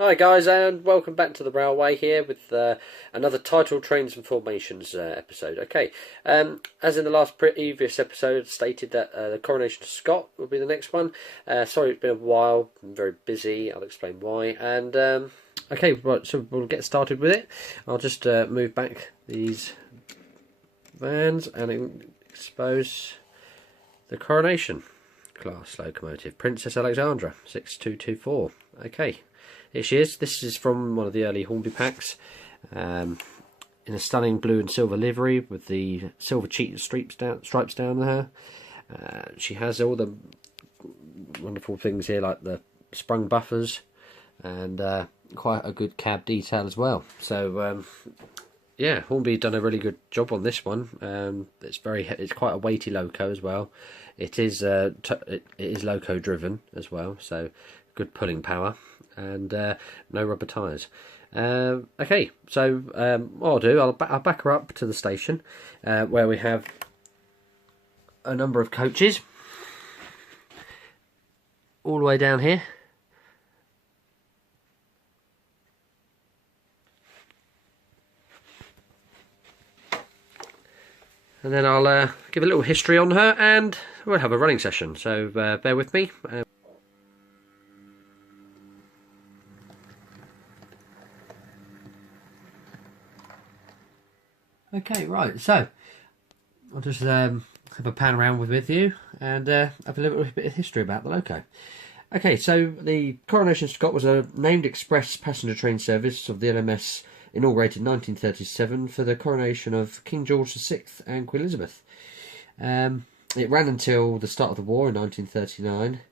Hi guys, and welcome back to the Railway here with another Title Trains and Formations episode. Okay, as in the last previous episode stated that the Coronation Scot will be the next one. Sorry it's been a while, I'm very busy, I'll explain why. And okay, right, so we'll get started with it. I'll just move back these vans and expose the Coronation class locomotive, Princess Alexandra 6224. Okay. Here she is. This is from one of the early Hornby packs, in a stunning blue and silver livery with the silver cheat stripes down her. She has all the wonderful things here, like the sprung buffers and quite a good cab detail as well. So yeah, Hornby done a really good job on this one. It's quite a weighty loco as well. It is loco driven as well, so good pulling power. And no rubber tyres. Okay, so what I'll do, I'll back her up to the station where we have a number of coaches all the way down here. And then I'll give a little history on her and we'll have a running session, so bear with me. Okay, right, so I'll just have a pan around with you and have a little bit of history about the loco. Okay, so the Coronation Scot was a named express passenger train service of the LMS inaugurated in 1937 for the coronation of King George VI and Queen Elizabeth. It ran until the start of the war in 1939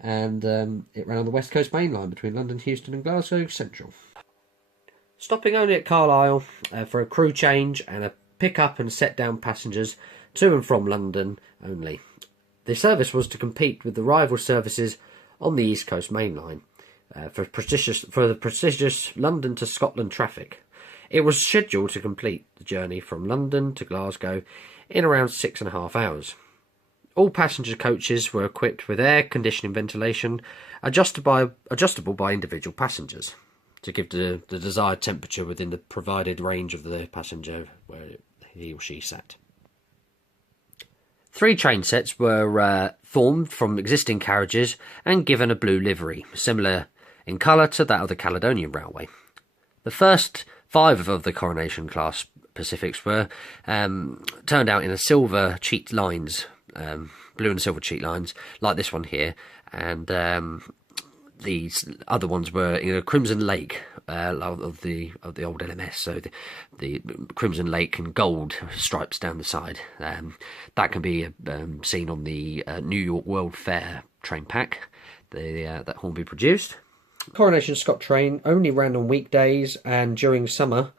and it ran on the West Coast Main Line between London, Euston and Glasgow Central. Stopping only at Carlisle for a crew change and a pick-up and set-down passengers to and from London only. The service was to compete with the rival services on the East Coast Main Line for the prestigious London to Scotland traffic. It was scheduled to complete the journey from London to Glasgow in around 6.5 hours. All passenger coaches were equipped with air conditioning ventilation adjustable by individual passengers, to give the desired temperature within the provided range of the passenger where he or she sat. 3 train sets were formed from existing carriages and given a blue livery, similar in colour to that of the Caledonian Railway. The first 5 of the Coronation class Pacifics were turned out in a silver cheat lines, blue and silver cheat lines, like this one here, and these other ones were in a crimson lake of the old LMS, so the crimson lake and gold stripes down the side. That can be seen on the New York World Fair train pack that Hornby produced. Coronation Scot train only ran on weekdays and during summer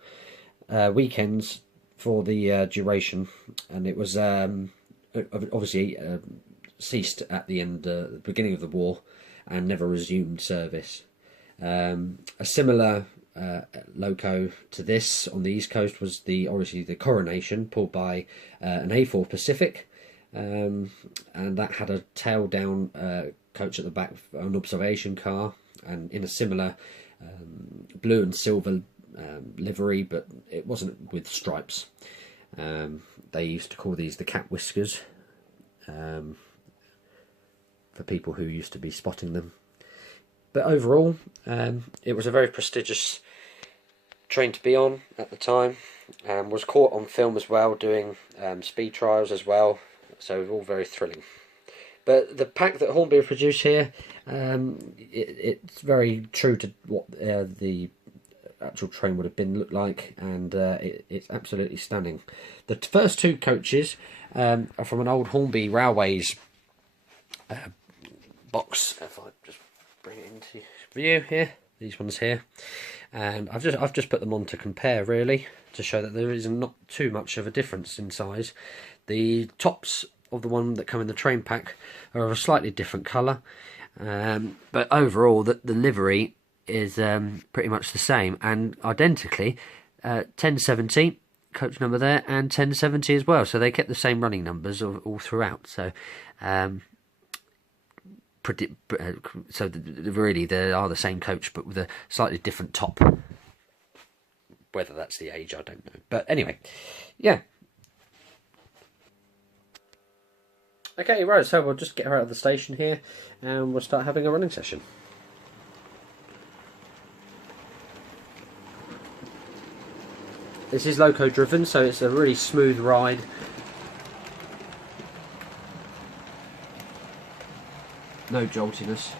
weekends for the duration, and it was obviously ceased at the beginning of the war and never resumed service. A similar loco to this on the East Coast was obviously the Coronation, pulled by an A4 Pacific, and that had a tail-down coach at the back, an observation car, and in a similar blue and silver livery, but it wasn't with stripes. They used to call these the cat whiskers, for people who used to be spotting them. But overall, it was a very prestigious train to be on at the time, and was caught on film as well, doing speed trials as well, so all very thrilling. But the pack that Hornby produced here, it's very true to what the actual train would have looked like, and it's absolutely stunning. The first 2 coaches are from an old Hornby Railways box. If I just bring it into view here, these ones here, and I've just put them on to compare, really, to show that there is not too much of a difference in size. The tops of the one that come in the train pack are of a slightly different colour, but overall the livery is pretty much the same, and identically 1070 coach number there and 1070 as well, so they kept the same running numbers all throughout. So really they are the same coach but with a slightly different top. Whether that's the age, I don't know. But anyway, yeah. Okay, right, so we'll just get her out of the station here and we'll start having a running session. This is loco driven, so it's a really smooth ride. No joltiness.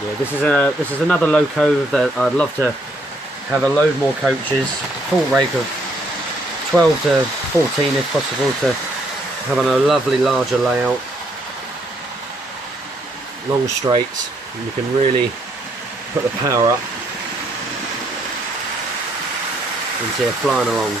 Yeah, this is another loco that I'd love to have a load more coaches, full rake of 12 to 14 if possible, to have a lovely larger layout, long straights, and you can really put the power up and see it flying along.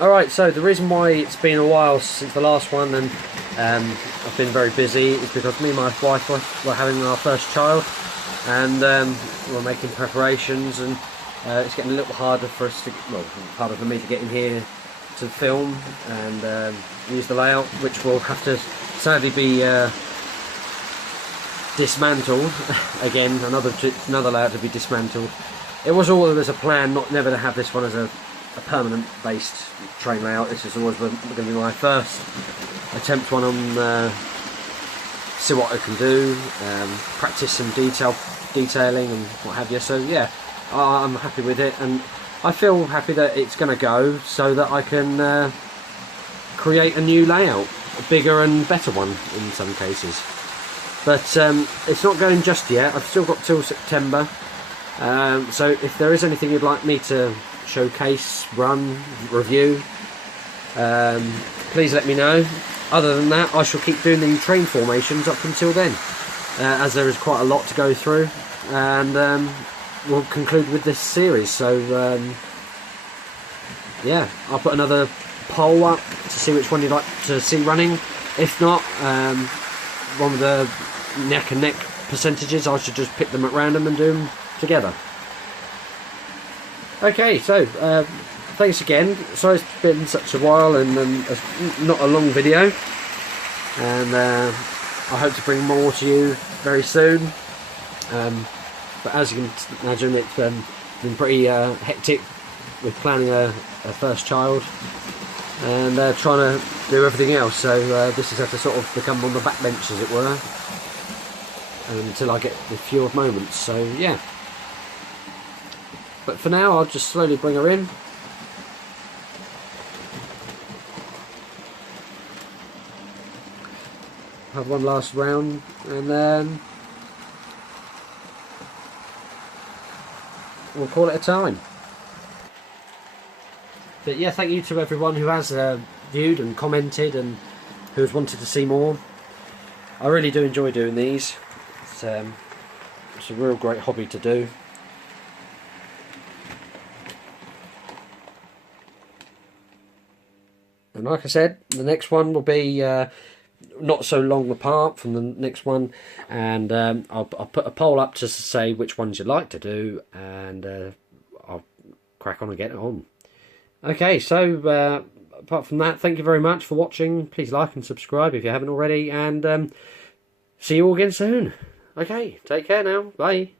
Alright, so the reason why it's been a while since the last one and I've been very busy is because me and my wife were having our first child, and we're making preparations, and it's getting a little harder for us to, well, harder for me to get in here to film and use the layout, which will have to sadly be dismantled again, another layout to be dismantled. It was always a plan never to have this one as a permanent based train layout. This is always going to be my first attempt one on see what I can do, practice some detailing and what have you. So yeah, I'm happy with it, and I feel happy that it's going to go so that I can create a new layout, a bigger and better one in some cases. But it's not going just yet. I've still got till September. So if there is anything you'd like me to showcase, run, review, please let me know. Other than that, I shall keep doing the train formations up until then, as there is quite a lot to go through, and we'll conclude with this series. So yeah, I'll put another poll up to see which one you'd like to see running. If not, one with the neck and neck percentages, I should just pick them at random and do them together. Okay, so thanks again. Sorry it's been such a while and not a long video, and I hope to bring more to you very soon. But as you can imagine, it's been pretty hectic with planning a first child and trying to do everything else. So this has had to sort of become on the back bench, as it were, until I get the few moments. So yeah. But for now, I'll just slowly bring her in. Have one last round, and then we'll call it a time. But yeah, thank you to everyone who has viewed and commented and who has wanted to see more. I really do enjoy doing these. It's a real great hobby to do. And like I said, the next one will be not so long apart from the next one, and I'll put a poll up to say which ones you'd like to do, and I'll crack on and get it on. Okay, so apart from that, thank you very much for watching. Please like and subscribe if you haven't already, and see you all again soon. Okay, take care now. Bye.